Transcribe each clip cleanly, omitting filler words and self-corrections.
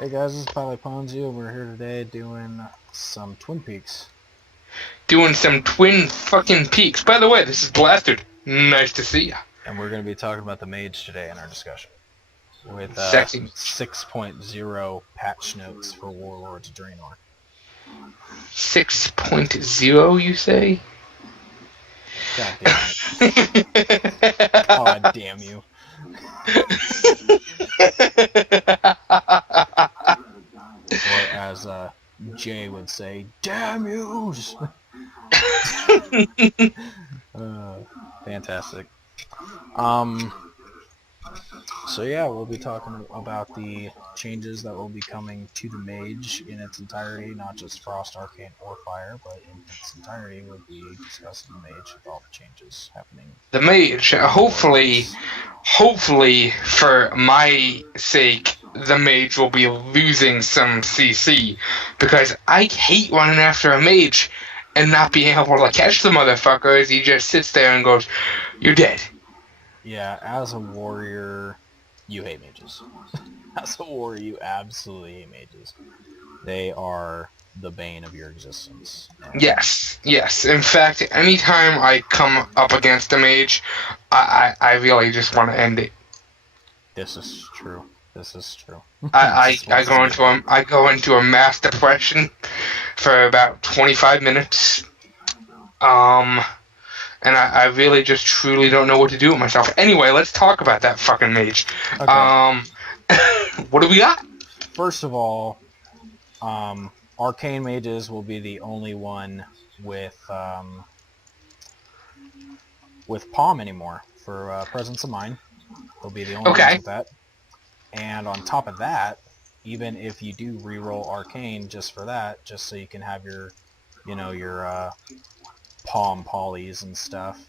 Hey guys, this is Pally Ponzi. We're here today doing some Twin Peaks. Doing some twin fucking peaks. By the way, this is Blasted. Nice to see ya. And we're going to be talking about the Mage today in our discussion. With Sexy. 6.0 patch notes for Warlords of Draenor. 6.0, you say? God damn it. God damn you. Or as Jay would say, damn yous! Fantastic. So yeah, we'll be talking about the changes that will be coming to the Mage in its entirety, not just Frost, Arcane, or Fire, but in its entirety we'll be discussing the Mage with all the changes happening. The Mage, hopefully, for my sake, the Mage will be losing some CC, because I hate running after a Mage and not being able to catch the motherfucker as he just sits there and goes, "You're dead." Yeah, as a warrior, you hate mages. As a warrior, you absolutely hate mages. They are the bane of your existence. Yes. In fact, anytime I come up against a mage, I really just want to end it. This is true. I go into a mass depression for about 25 minutes. And I really just truly don't know what to do with myself. Anyway, let's talk about that fucking mage. Okay. What do we got? First of all, Arcane Mages will be the only one with Palm anymore for Presence of Mind. They'll be the only ones with that. And on top of that, even if you do reroll Arcane just for that, just so you can have your, your Palm polys and stuff,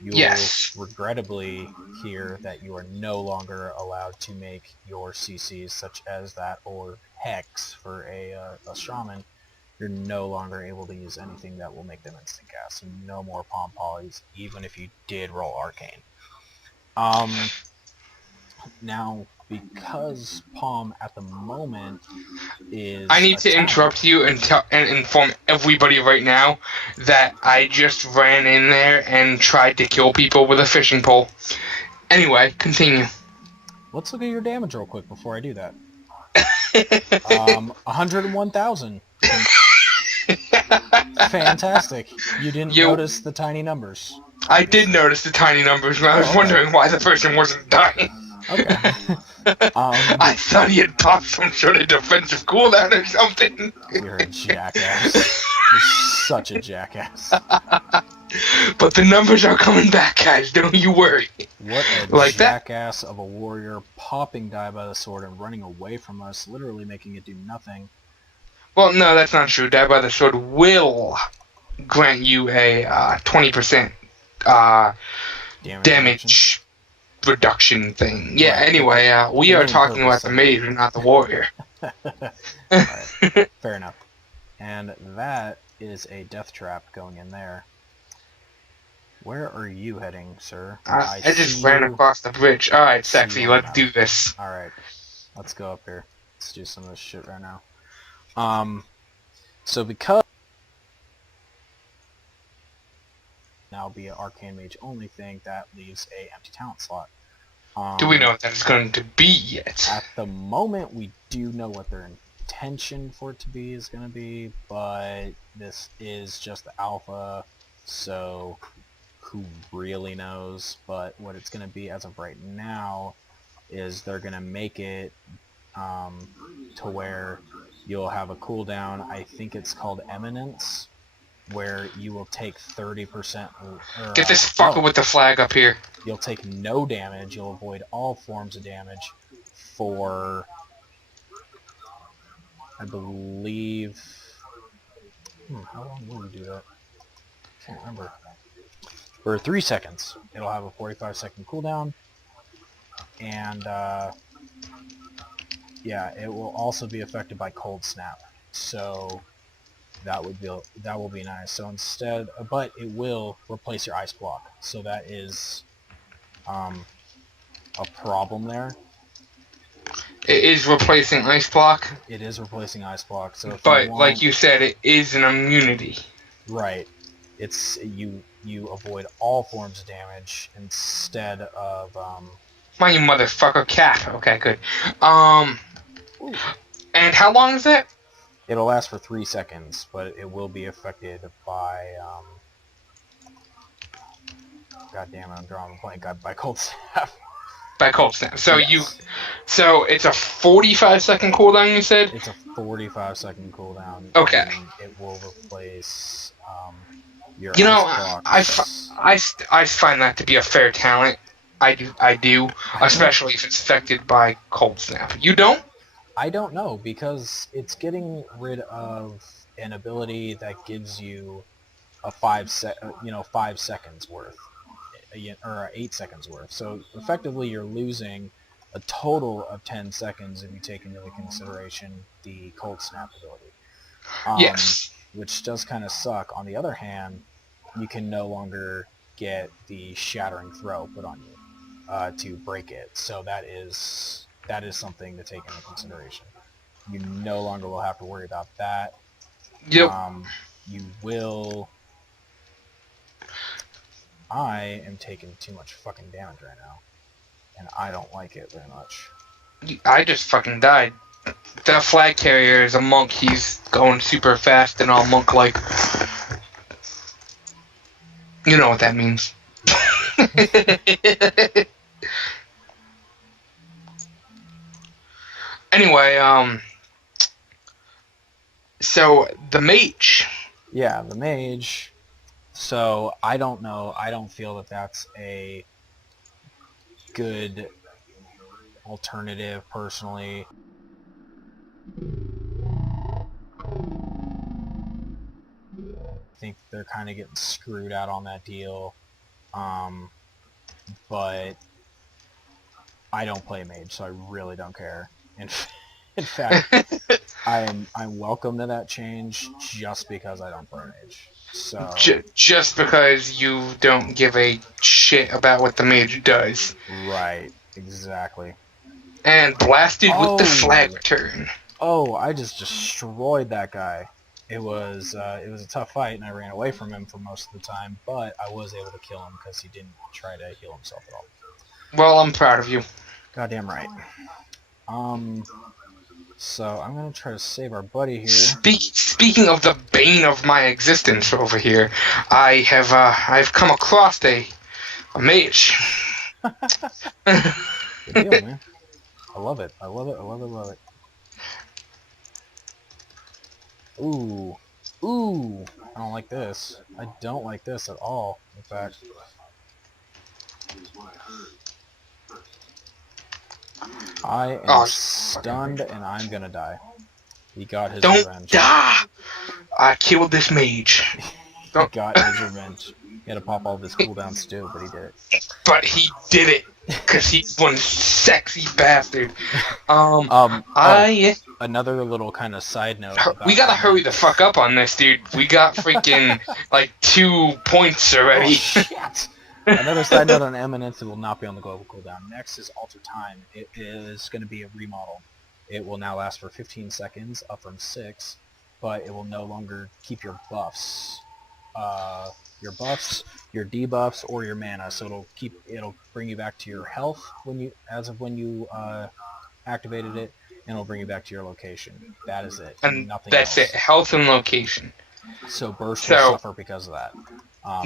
you will regrettably hear that you are no longer allowed to make your CCs such as that or Hex for a Shaman. You're no longer able to use anything that will make them instant cast. So no more Palm polys, even if you did roll Arcane. Now, because Palm at the moment is... I need to interrupt you and inform everybody right now that I just ran in there and tried to kill people with a fishing pole. Anyway, continue. Let's look at your damage real quick before I do that. 101,000. Fantastic. You didn't notice the tiny numbers. I did notice the tiny numbers, but I was wondering why the person wasn't dying. Okay. I thought he had popped some sort of defensive cooldown or something. You're a jackass. You're such a jackass. But the numbers are coming back, guys. Don't you worry. What a jackass of a warrior popping die by the sword and running away from us, literally making it do nothing. Well, no, that's not true. Die by the sword will grant you a 20% damage reduction thing. Yeah, right. Anyway, we are talking about the mage and not the warrior. Alright, fair enough. And that is a death trap going in there. Where are you heading, sir? I just ran across the bridge. Alright, sexy, let's do this. Alright, let's go up here. Let's do some of this shit right now. So because now be an Arcane Mage only thing, that leaves a empty talent slot. Do we know what that is going to be yet? At the moment, we do know what their intention for it to be is going to be, but this is just the alpha, so who really knows? But what it's going to be as of right now is they're going to make it to where you'll have a cooldown. I think it's called Eminence, where you will take 30%... Get this fucker with the flag up here. You'll take no damage. You'll avoid all forms of damage for, I believe... how long will you do that? I can't remember. For 3 seconds. It'll have a 45-second cooldown. And, yeah, it will also be affected by Cold Snap. So... that will be nice. So instead, but it will replace your ice block. So that is a problem there. It is replacing Ice Block. It is replacing Ice Block. So, but like you said, it is an immunity. Right. It's you avoid all forms of damage instead of Mind you, motherfucker, cap. Okay, good. And how long is it? It'll last for 3 seconds, but it will be affected by God damn it, I'm drawing a blank. By cold snap. By cold snap. So yes. So it's a 45-second cooldown. You said it's a 45-second cooldown. Okay. And it will replace your. You know, I find that to be a fair talent. I do, especially if it's affected by cold snap. You don't? I don't know, because it's getting rid of an ability that gives you a 5 seconds worth, or 8 seconds worth. So effectively, you're losing a total of 10 seconds if you take into consideration the cold snap ability. Yes. Which does kind of suck. On the other hand, you can no longer get the shattering throw put on you to break it. So that is something to take into consideration. You no longer will have to worry about that. Yep. You will. I am taking too much fucking damage right now, and I don't like it very much. I just fucking died. That flag carrier is a monk. He's going super fast and all monk-like. You know what that means. Anyway, so the mage. Yeah, the mage. So I don't know. I don't feel that that's a good alternative, personally. I think they're kind of getting screwed out on that deal. But I don't play mage, so I really don't care. In fact, I'm welcome to that change just because I don't play mage. So just because you don't give a shit about what the mage does. Right, exactly. And blasted with the flag return. Oh, I just destroyed that guy. It was a tough fight, and I ran away from him for most of the time, but I was able to kill him because he didn't try to heal himself at all. Well, I'm proud of you. Goddamn right. So I'm gonna try to save our buddy here. Speaking of the bane of my existence over here, I've come across a mage. Good deal, man. I love it. I love it. I love it. Love it. Ooh. Ooh. I don't like this. I don't like this at all, in fact. I am stunned and I'm gonna die. He got his revenge. Don't die! I killed this mage. He got his revenge. He had to pop all of his cooldowns too, but he did it. But he did it! Because he's one sexy bastard. Another little kind of side note. We gotta hurry the fuck up on this, dude. We got freaking, like, 2 points already. Oh, shit! Another side note on Eminence, it will not be on the global cooldown. Next is Alter Time. It is going to be a remodel. It will now last for 15 seconds, up from 6, but it will no longer keep your buffs. Your debuffs, or your mana. So it'll bring you back to your health when you activated it, and it'll bring you back to your location. That is it. And nothing that's else. it. Health and location. So burst will suffer because of that.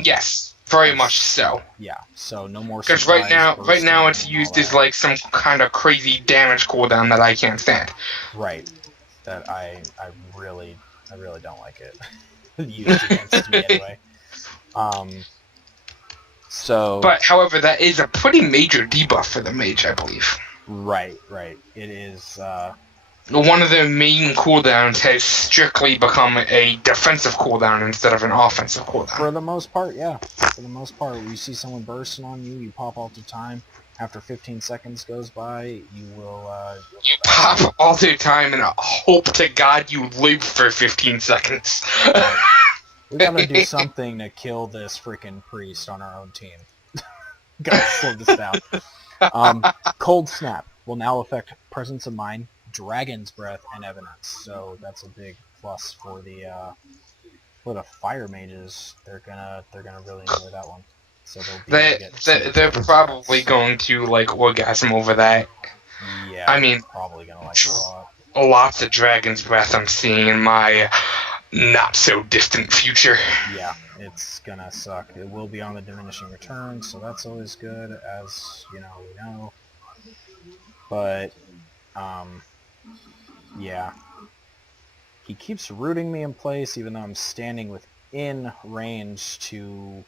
Yes, very much so. Yeah. So no more. Because right now it's used as like some kind of crazy damage cooldown that I can't stand. Right. That I really don't like it. Used against me anyway. But however, that is a pretty major debuff for the mage, I believe. Right. It is. One of the main cooldowns has strictly become a defensive cooldown instead of an offensive cooldown. For the most part, yeah. For the most part, when you see someone bursting on you, you pop Alter Time. After 15 seconds goes by, you will. You pop Alter Time and hope to God you live for 15 seconds. Right. We gotta do something to kill this freaking priest on our own team. Gotta slow this down. Cold Snap. will now affect Presence of Mind, Dragon's Breath, and Evidence. So that's a big plus for the fire mages. They're gonna really enjoy that one. So they'll be able to get They're probably going to like orgasm over that. Yeah, I mean, probably gonna like it a lot. Lots of Dragon's Breath I'm seeing in my not so distant future. Yeah, it's gonna suck. It will be on the diminishing return, so that's always good, as we know. But yeah, he keeps rooting me in place, even though I'm standing within range to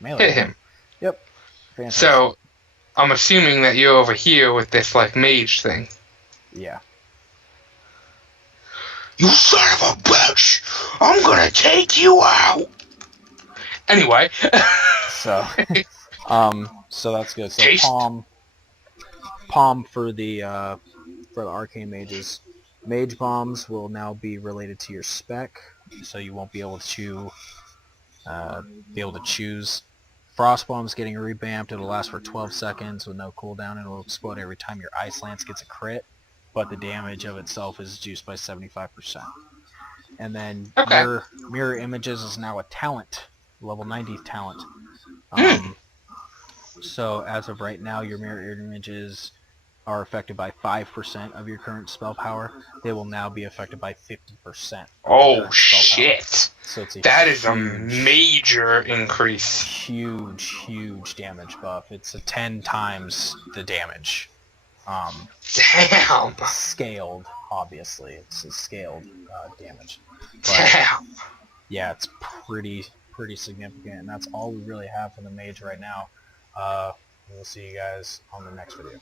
melee Hit him. Yep. Fantastic. So I'm assuming that you're over here with this like mage thing. Yeah. You son of a bitch! I'm gonna take you out! Anyway. So so that's good. So Taste. Palm for the arcane mages. Mage bombs will now be related to your spec, so you won't be able to choose. Frost bomb's getting revamped. It'll last for 12 seconds with no cooldown. It'll explode every time your Ice Lance gets a crit, but the damage of itself is reduced by 75%. And then mirror images is now a talent, level 90 talent. So as of right now, your mirror images are affected by 5% of your current spell power. They will now be affected by 50%. Oh shit! So it's that is a major increase. Huge damage buff. It's a 10 times the damage. Damn. Scaled, obviously. It's a scaled damage. But, damn. Yeah, it's pretty significant, and that's all we really have for the mage right now. We'll see you guys on the next video.